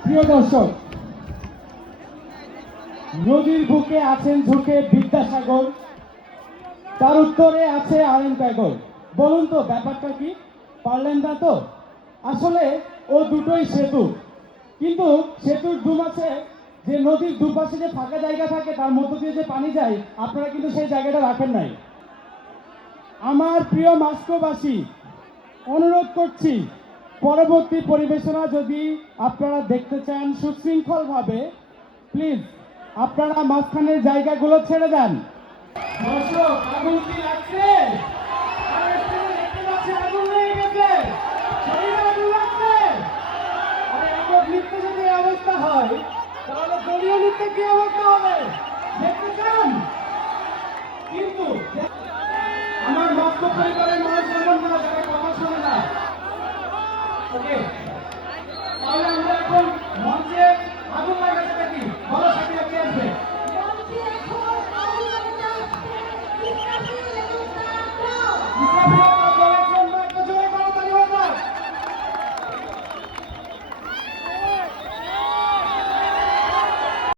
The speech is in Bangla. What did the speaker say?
প্রিয় দর্শক, নদীর বুকে আছেন ঝুঁকে বিদ্যাসাগর, তার উত্তরে আছে আরেন ট্যাগর। বলুন তো ব্যাপারটা কি? পারলেন না তো? আসলে ও দুটোই সেতু, কিন্তু সেতুর দুমাসে যে নদীর দুপাশে যে ফাঁকা জায়গা থাকে তার মধ্য দিয়ে যে পানি যায়, আপনারা কিন্তু সেই জায়গাটা রাখেন নাই। আমার প্রিয় মাস্কোবাসী, অনুরোধ করছি পরবর্তী পরিবেশনা যদি আপনারা দেখতে চান সুশৃঙ্খলভাবে, প্লিজ আপনারা মাঝখানের জায়গাগুলো ছেড়ে দেন। দর্শক, আগুন কি লাগছে?